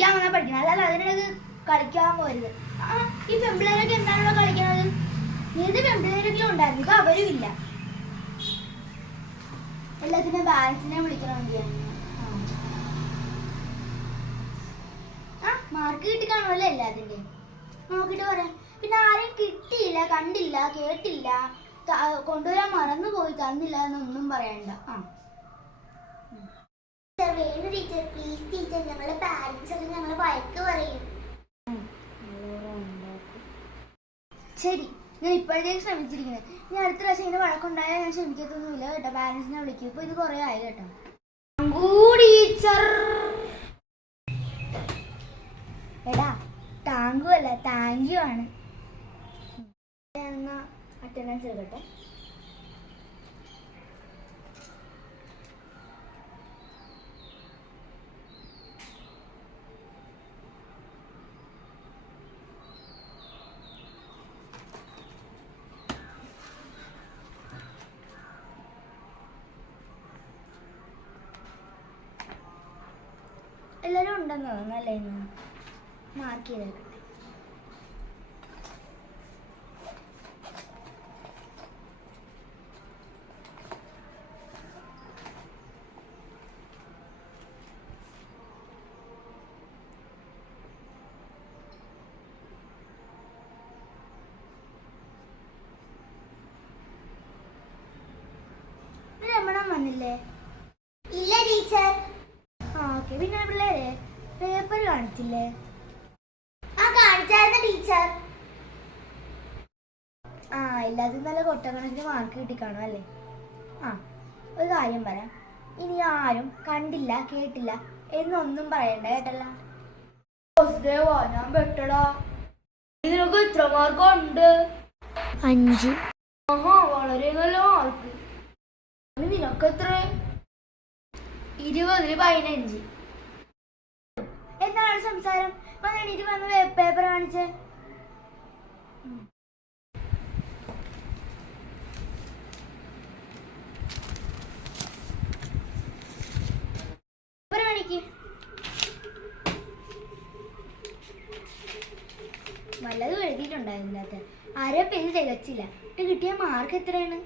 പഠിക്കാൻ വന്നാൽ പഠിക്കണം. അല്ലാതെ അതിനിടക്ക് കളിക്കാൻ പോരുത്. ആ ഈ പെമ്പിളേരൊക്കെ എന്താണല്ലോ കളിക്കണത്? ഏത് പെമ്പിളേരൊക്കെ ഉണ്ടായിരുന്നു? ഇപ്പൊ അവരും ഇല്ല. എല്ലാത്തിനും ബാലൻസിനെ വിളിക്കണമെങ്കിൽ ആ. മാർക്ക് കിട്ടി കാണുമല്ലോ എല്ലാത്തിന്റെയും നോക്കിട്ട് പറയാം. പിന്നെ ആരെയും കിട്ടിയില്ല കണ്ടില്ല കേട്ടില്ല കൊണ്ടുവരാൻ കൊണ്ടുവരാൻ മറന്നുപോയി തന്നില്ല എന്നൊന്നും പറയണ്ട. ആ. ടീച്ചർ പ്ലീസ് ടീച്ചർ ഞങ്ങളെ വഴക്ക് പറയും. ശരി ഞാൻ ഇപ്പോഴത്തേക്ക് ശ്രമിച്ചിരിക്കുന്നത്. ഞാൻ അടുത്ത പ്രാവശ്യം ഇങ്ങനെ വഴക്കുണ്ടായാൽ ഞാൻ ശ്രമിക്കത്തൊന്നുമില്ല കേട്ടോ. പാരൻസിനെ വിളിക്കും. ഇപ്പൊ ഇത് കുറെ ആയി കേട്ടോ. ടീച്ചർ എടാ ടാങ്കു അല്ല താങ്ക് യു ആണ് അറ്റൻഡൻസ് എടുക്കട്ടെ? ഉണ്ടെന്ന് തോന്നുന്നു അല്ലേ ഇന്ന്? മാർക്ക് രമണം വന്നില്ലേ ഇല്ല ടീച്ചർ ആ ഓക്കെ പിന്നെ പിള്ളേരെ പേപ്പർ കാണിച്ചില്ലേ? ആ കാണിച്ചായിരുന്നു ടീച്ചർ? ആ എല്ലാത്തിനും നല്ല കൊട്ടക്കണക്കിന് മാർക്ക് കിട്ടിക്കാണോ അല്ലേ? ആ ഒരു കാര്യം പറയാം. ഇനി ആരും കണ്ടില്ല കേട്ടില്ല എന്നൊന്നും പറയണ്ട കേട്ടല്ലോ. ഞാൻ പെട്ടടാ ഇതിനൊക്കെ ഇത്ര മാർക്കുണ്ട് അഞ്ച്. ആഹാ വളരെ നല്ല മാർക്ക് ഇരുപതിന് പതിനഞ്ച്. സംസാരം. വന്ന് എണീറ്റ് വന്ന് പേപ്പർ കാണിച്ചേ. വല്ലതും എഴുതിയിട്ടുണ്ടായിരുന്നു ഇതിനകത്ത്? പേര് തികച്ചില്ല. കിട്ടിയ മാർക്ക് എത്രയാണ്?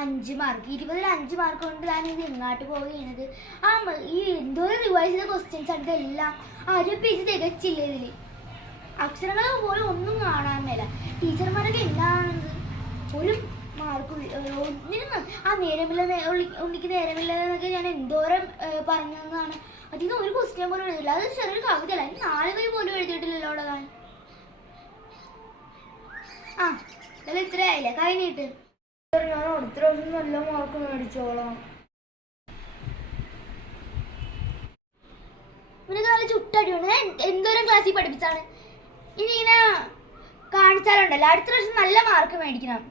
അഞ്ച് മാർക്ക് ഇരുപതിൽ അഞ്ച് മാർക്ക് കൊണ്ട് ഞാൻ ഇത് എങ്ങാട്ട് പോവുകയാണത്. ആ ഈ എന്തോരം റിവൈസ് ചെയ്ത ക്വസ്റ്റ്യൻസ് ആണ് ഇതെല്ലാം. ആരും പേജ് തികച്ചില്ല ഇതിൽ അക്ഷരങ്ങൾ പോലും ഒന്നും കാണാൻ മേല. ടീച്ചർമാരൊക്കെ എന്താണെന്ന്? ഒരു മാർക്ക് ഒന്നിനും ആ നേരമില്ല ഉണ്ണിക്ക് നേരമില്ല എന്നൊക്കെ ഞാൻ എന്തോരം പറഞ്ഞതാണ് അതിൽ നിന്ന് ഒരു ക്വസ്റ്റ്യൻ പോലും എഴുതില്ല അത് ചെറിയൊരു കവിതയല്ല. അതിന് നാല് പേര് പോലും എഴുതിയിട്ടില്ലല്ലോ അവിടെ ആ ഇതെല്ലാം ഇത്രയായില്ലേ കഴിഞ്ഞിട്ട്. ഞാൻ അടുത്ത പ്രാവശ്യം നല്ല മാർക്ക് മേടിച്ചോളാം. ഇവനൊക്കെ നല്ല ചുട്ടടിയാണ്. എന്തോരം ക്ലാസ്സിൽ പഠിപ്പിച്ചാണ്? ഇനി ഇങ്ങനെ കാണിച്ചാലുണ്ടല്ലോ. അടുത്ത പ്രാവശ്യം നല്ല മാർക്ക് മേടിക്കണം.